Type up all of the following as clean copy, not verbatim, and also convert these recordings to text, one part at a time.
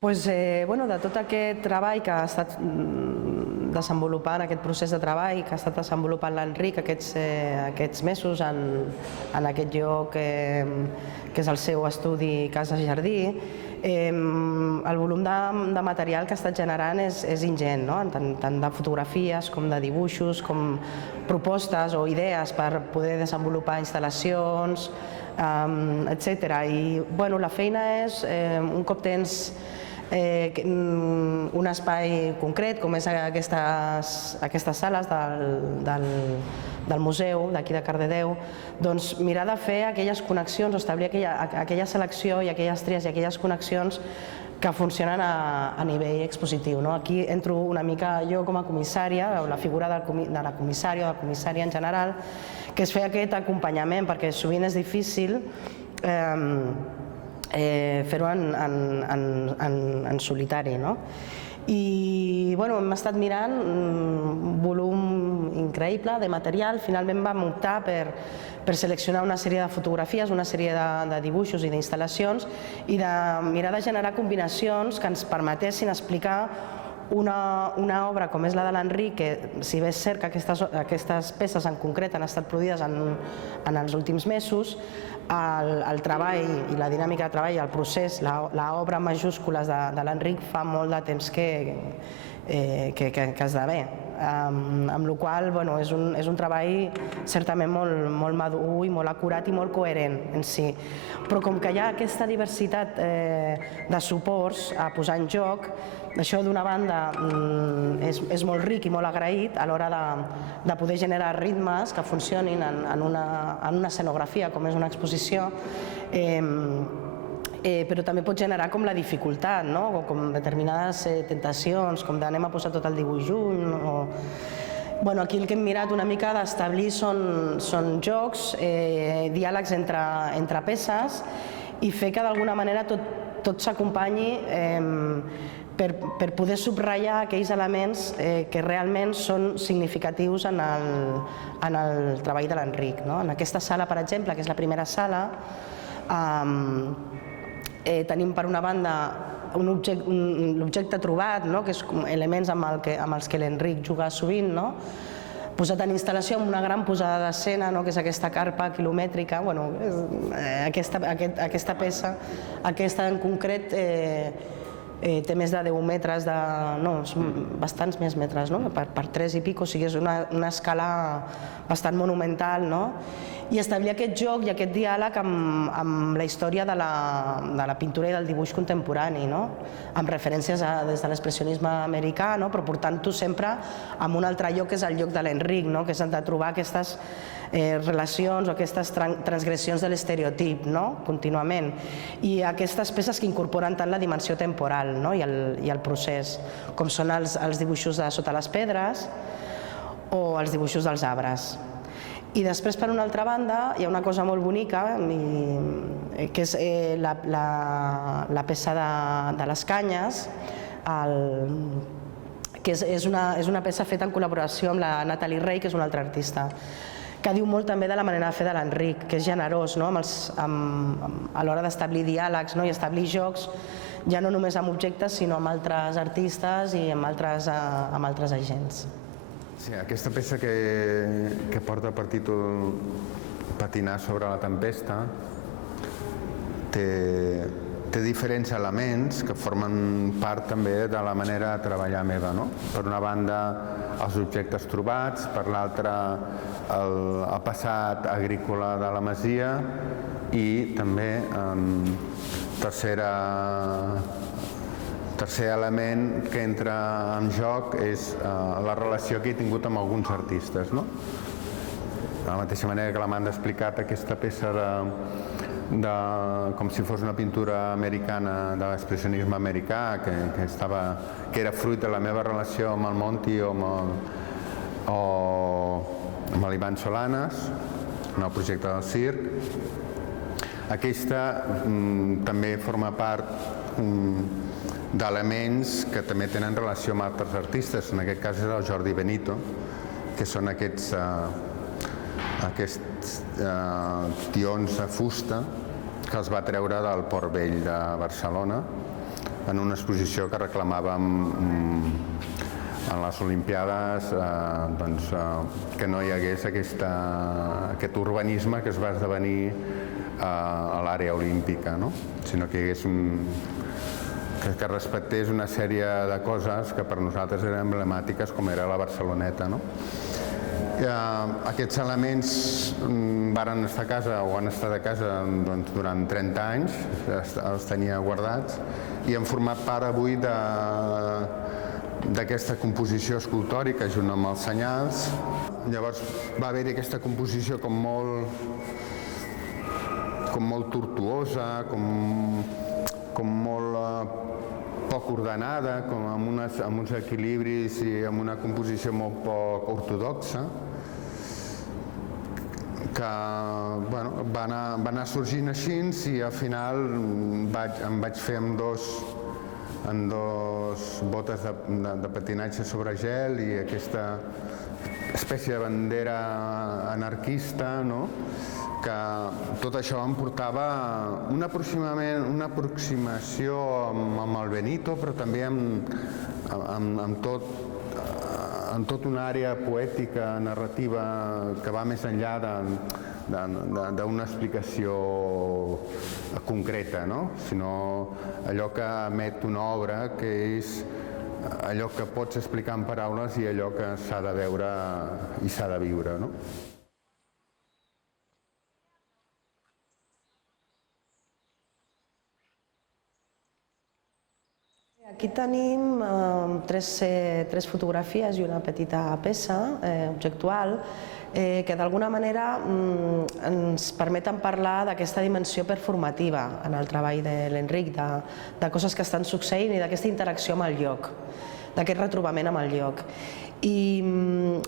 De tot aquest treball que ha estat desenvolupant, aquest procés de treball que ha estat desenvolupant l'Enric aquests mesos en aquest lloc que és el seu estudi Casa Jardí, el volum de material que ha estat generant és ingent, tant de fotografies com de dibuixos, com propostes o idees per poder desenvolupar instal·lacions, etc. I la feina és, un cop tens un espai concret com és aquestes sales del museu d'aquí de Cardedeu, doncs mirar de fer aquelles connexions o establir aquella selecció i aquelles tries i aquelles connexions que funcionen a nivell expositiu. Aquí entro una mica jo com a comissària, la figura de la comissària o de comissària en general, que és fer aquest acompanyament, perquè sovint és difícil fer-ho en solitari. I hem estat mirant un volum increïble de material. Finalment vam optar per seleccionar una sèrie de fotografies, una sèrie de dibuixos i d'instal·lacions i de mirar de generar combinacions que ens permetessin explicar una obra com és la de l'Enric, que si bé és cert que aquestes peces en concret han estat produïdes en els últims mesos, el treball i la dinàmica de treball, el procés, l'obra en majúscules de l'Enric fa molt de temps que esdevé, amb la qual cosa és un treball certament molt madur i molt acurat i molt coherent en si. Però com que hi ha aquesta diversitat de suports a posar en joc, això d'una banda és molt ric i molt agraït a l'hora de poder generar ritmes que funcionin en una escenografia com és una exposició, però també pot generar com la dificultat, o com determinades tentacions, com d'anem a posar tot el dibuix junt. Aquí el que hem mirat una mica d'establir són jocs, diàlegs entre peces i fer que d'alguna manera tot s'acompanyi per poder subratllar aquells elements que realment són significatius en el treball de l'Enric. En aquesta sala, per exemple, que és la primera sala, tenim per una banda l'objecte trobat, que és elements amb els que l'Enric juga sovint, posat en instal·lació amb una gran posada d'escena, que és aquesta carpa quilomètrica. Aquesta peça, aquesta en concret, té més de 10 metres, bastants més metres, per 3 i pico, o sigui, és una escala bastant monumental, i establir aquest joc i aquest diàleg amb la història de la pintura i del dibuix contemporani, amb referències des de l'expressionisme americà, però portant-ho sempre a un altre lloc, que és el lloc de l'Enric, que és el de trobar aquestes relacions o aquestes transgressions de l'estereotip contínuament, i aquestes peces que incorporen tant la dimensió temporal i el procés, com són els dibuixos de Sota les pedres o els dibuixos dels arbres. I després, per una altra banda, hi ha una cosa molt bonica, que és la peça de les canyes, que és una peça feta en col·laboració amb la Natalie Rey, que és una altra artista, que diu molt també de la manera de fer de l'Enric, que és generós a l'hora d'establir diàlegs i establir jocs, ja no només amb objectes, sinó amb altres artistes i amb altres agents. Sí, aquesta peça que porta per títol Patinar sobre la tempesta té diferents elements que formen part també de la manera de treballar meva. Per una banda, els objectes trobats, per l'altra, el passat agrícola de la masia, i també, tercer element que entra en joc és la relació que he tingut amb alguns artistes. De la mateixa manera que l'Amanda ha explicat, aquesta peça com si fos una pintura americana de l'expressionisme americà, que era fruit de la meva relació amb el Monti o amb l'Ivan Solanes, en el projecte del circ. Aquesta també forma part d'elements que també tenen relació amb altres artistes, en aquest cas és el Jordi Benito, que són aquests tions de fusta que els va treure del Port Vell de Barcelona en una exposició que reclamàvem en les Olimpiades que no hi hagués aquest urbanisme que es va esdevenir a l'àrea olímpica, no? Sinó que hi hagués que respectés una sèrie de coses que per nosaltres eren emblemàtiques, com era la Barceloneta, no? Aquests elements varen estar a casa o han estat a casa durant 30 anys, els tenia guardats i han format part avui d'aquesta composició escultòrica junt amb els senyals. Llavors va haver-hi aquesta composició com molt tortuosa, com molt poc ordenada, com amb uns equilibris i amb una composició molt poc ortodoxa, que va anar sorgint així i al final em vaig fer amb dos botes de patinatge sobre gel i aquesta espècie de bandera anarquista, no? Que tot això em portava una aproximació amb el Benito, però també amb tot una àrea poètica, narrativa, que va més enllà d'una explicació concreta, no? Sinó allò que emet una obra, que és allò que pots explicar en paraules i allò que s'ha de veure i s'ha de viure, no? Aquí tenim tres fotografies i una petita peça objectual que d'alguna manera ens permeten parlar d'aquesta dimensió performativa en el treball de l'Enric, de coses que estan succeint i d'aquesta interacció amb el lloc, d'aquest retrobament amb el lloc. I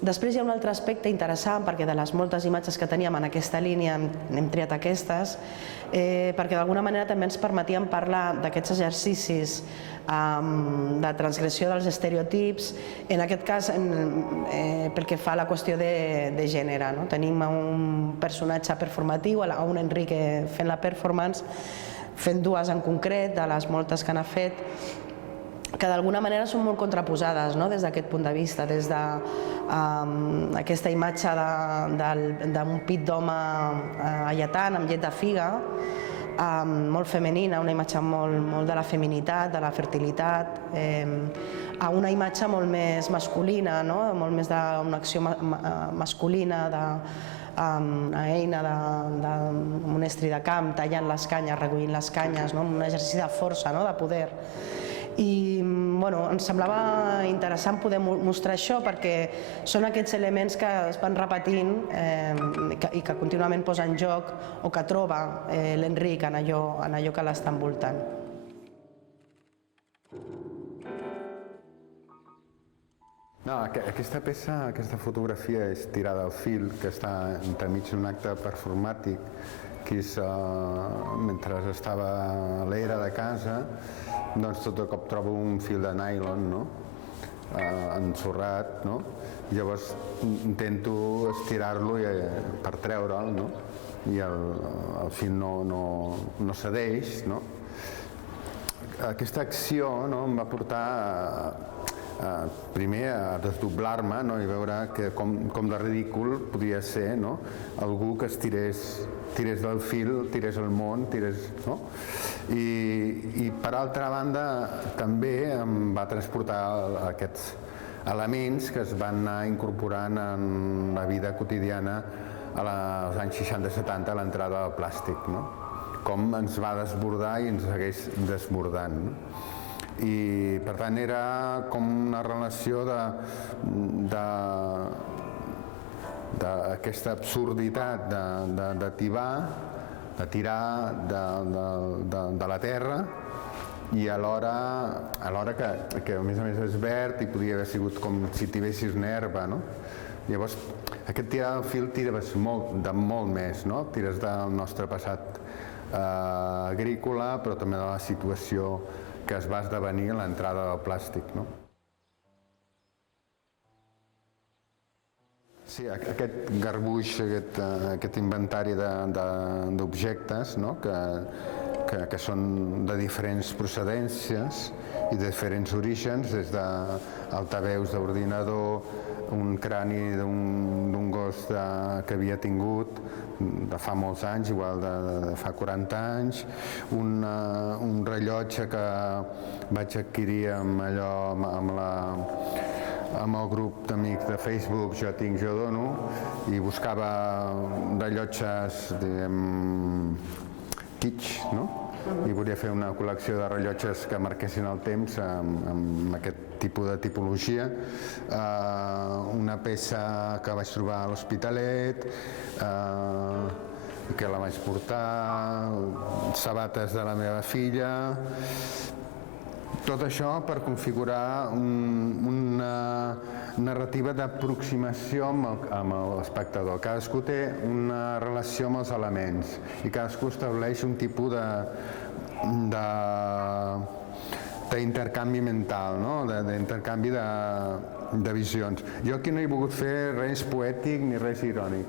després hi ha un altre aspecte interessant, perquè de les moltes imatges que teníem en aquesta línia n'hem triat aquestes, perquè d'alguna manera també ens permetien parlar d'aquests exercicis de transgressió dels estereotips, en aquest cas pel que fa a la qüestió de gènere. Tenim un personatge performatiu, un Enric fent la performance, fent dues en concret, de les moltes que n'ha fet, que d'alguna manera són molt contraposades des d'aquest punt de vista, des d'aquesta imatge d'un pit d'home alletant amb llet de figa, molt femenina, una imatge molt de la feminitat, de la fertilitat, a una imatge molt més masculina, molt més d'una acció masculina, una eina d'un estri de camp, tallant les canyes, recollint les canyes, un exercici de força, de poder. I ens semblava interessant poder mostrar això perquè són aquests elements que es van repetint i que contínuament posa en joc o que troba l'Enric en allò que l'està envoltant. Aquesta peça, aquesta fotografia és tirada al fil, que està entremig d'un acte performàtic, que és mentre estava a l'era de casa, doncs tot de cop trobo un fil de nylon ensorrat, llavors intento estirar-lo per treure'l, i el fil no cedeix. Aquesta acció em va portar primer a desdoblar-me i veure com de ridícul podia ser algú que es tirés del fil, tirés al món, i per altra banda també em va transportar aquests elements que es van anar incorporant en la vida quotidiana als anys 60-70, a l'entrada del plàstic, com ens va desbordar i ens segueix desbordant. I per tant era com una relació d'aquesta absurditat de tirar de la terra i alhora que a més és verd i podria haver sigut com si tivessis una herba. Llavors aquest tirar del fil tires de molt més, tires del nostre passat agrícola però també de la situació que es va esdevenir a l'entrada del plàstic. Sí, aquest garbuix, aquest inventari d'objectes que són de diferents procedències i de diferents orígens, des d'altaveus d'ordinador, un crani d'un gos que havia tingut de fa molts anys, igual de fa 40 anys, un rellotge que vaig adquirir amb el grup d'amics de Facebook Jo tinc, jo dono, i buscava rellotges, diguem, kitsch, no? I volia fer una col·lecció de rellotges que marquessin el temps amb aquest tipus de tipologia. Una peça que vaig trobar a l'Hospitalet, que la vaig portar, sabates de la meva filla. Tot això per configurar una narrativa d'aproximació amb l'espectador. Cadascú té una relació amb els elements i cadascú estableix un tipus d'intercanvi mental, no? D'intercanvi de visions. Jo aquí no he volgut fer res poètic ni res irònic.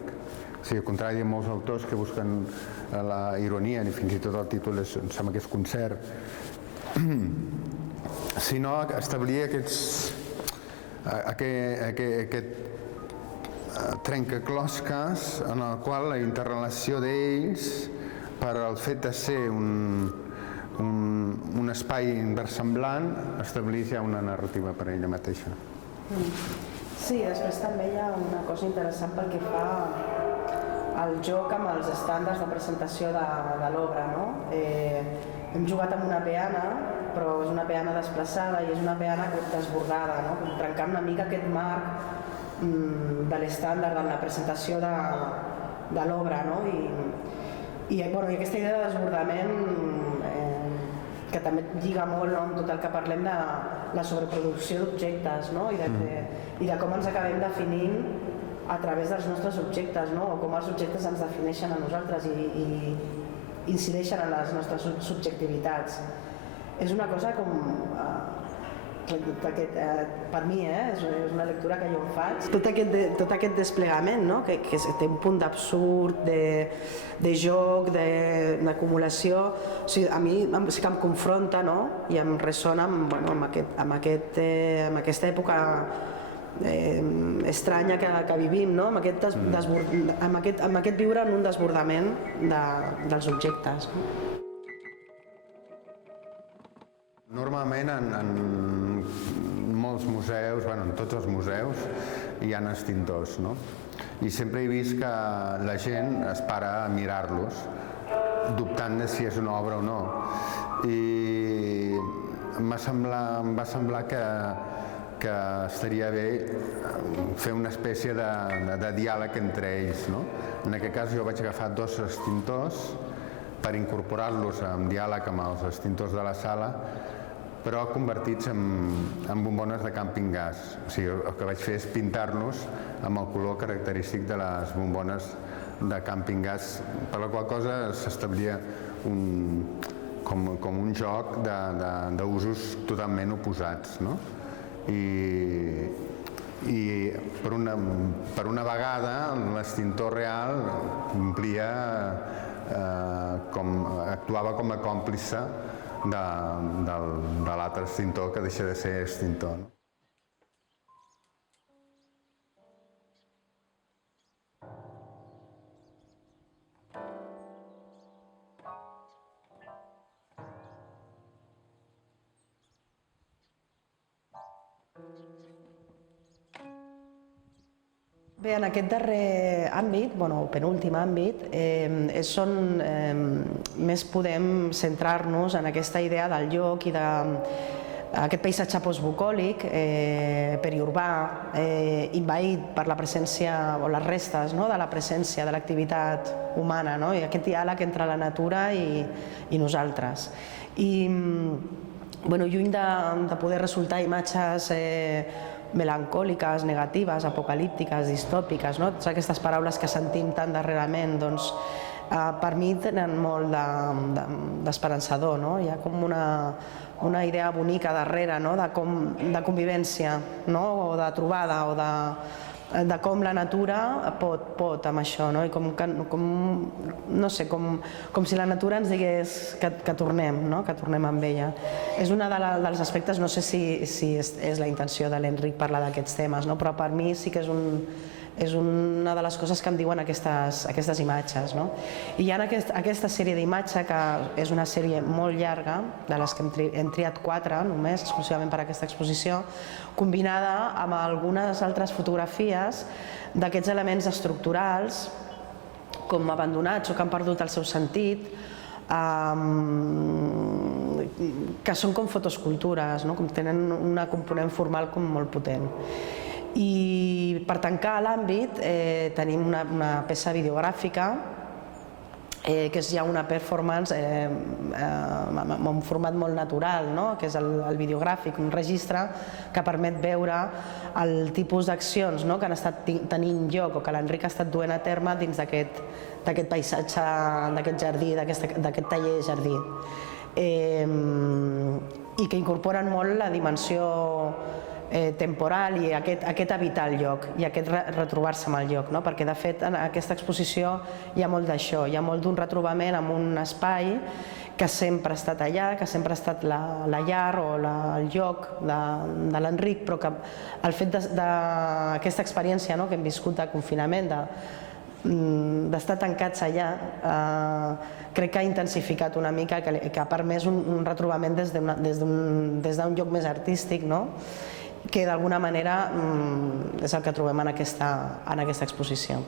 O sigui, al contrari de molts autors que busquen la ironia, i fins i tot el títol em sembla que és concert, sinó establir aquest trencaclosques en el qual la interrelació d'ells, per al fet de ser un espai inversemblant, estableix ja una narrativa per ella mateixa. Sí, després també hi ha una cosa interessant pel que fa al joc amb els estàndards de presentació de l'obra, no? Hem jugat amb una peana, però és una peana desplaçada i és una peana desbordada, no? Trencant una mica aquest marc de l'estàndard en la presentació de l'obra, no? I aquesta idea de desbordament que també lliga molt amb tot el que parlem de la sobreproducció d'objectes, no? I de com ens acabem definint a través dels nostres objectes, no? O com els objectes ens defineixen a nosaltres i incideixen en les nostres subjectivitats. És una cosa com... per mi, és una lectura que jo em faig. Tot aquest desplegament, no? que té un punt d'absurd, de joc, d'acumulació, o sigui, a mi sí que em confronta, no? I em ressona amb aquesta època estranya que vivim, no? Amb aquest viure en un desbordament dels objectes. Normalment en molts museus, en tots els museus, hi ha extintors, no? I sempre he vist que la gent es para a mirar-los, dubtant de si és una obra o no. I em va semblar que estaria bé fer una espècie de diàleg entre ells, no? En aquest cas jo vaig agafar 2 extintors per incorporar-los en diàleg amb els extintors de la sala, però convertits en bombones de camping gas. O sigui, el que vaig fer és pintar-los amb el color característic de les bombones de camping gas, per la qual cosa s'establia com un joc d'usos totalment oposats, no? I per una vegada l'extintor real actuava com a còmplice de l'altre extintor que deixa de ser extintor. Bé, en aquest darrer àmbit, penúltim àmbit, més podem centrar-nos en aquesta idea del lloc i d'aquest paisatge postbucòlic, periurbà, envaït per la presència o les restes de la presència de l'activitat humana, i aquest diàleg entre la natura i nosaltres. I lluny de poder resultar imatges melancòliques, negatives, apocalíptiques, distòpiques, totes aquestes paraules que sentim tan darrerament, per mi tenen molt d'esperançador. Hi ha com una idea bonica darrere de convivència, o de trobada, de com la natura pot amb això, no? I no sé, com si la natura ens digués que tornem, no? Que tornem amb ella. És un dels aspectes, no sé si és la intenció de l'Enric parlar d'aquests temes, no? Però per mi sí que és una de les coses que em diuen aquestes imatges, no? I hi ha aquesta sèrie d'imatges, que és una sèrie molt llarga, de les que hem triat 4 només, exclusivament per a aquesta exposició, combinada amb algunes altres fotografies d'aquests elements estructurals, com abandonats o que han perdut el seu sentit, que són com fotoescultures, no? Com tenen una component formal com molt potent. I per tancar l'àmbit tenim una peça videogràfica que és ja una performance amb un format molt natural, que és el videogràfic, un registre que permet veure el tipus d'accions que han estat tenint lloc o que l'Enric ha estat duent a terme dins d'aquest paisatge, d'aquest jardí, d'aquest taller jardí, i que incorporen molt la dimensió temporal i aquest habitar el lloc i aquest retrobar-se amb el lloc, perquè de fet en aquesta exposició hi ha molt d'això, hi ha molt d'un retrobament amb un espai que sempre ha estat allà, que sempre ha estat la llar o el lloc de l'Enric, però que el fet d'aquesta experiència que hem viscut de confinament, d'estar tancats allà, crec que ha intensificat una mica, que ha permès un retrobament des d'un lloc més artístic, que d'alguna manera és el que trobem en aquesta exposició.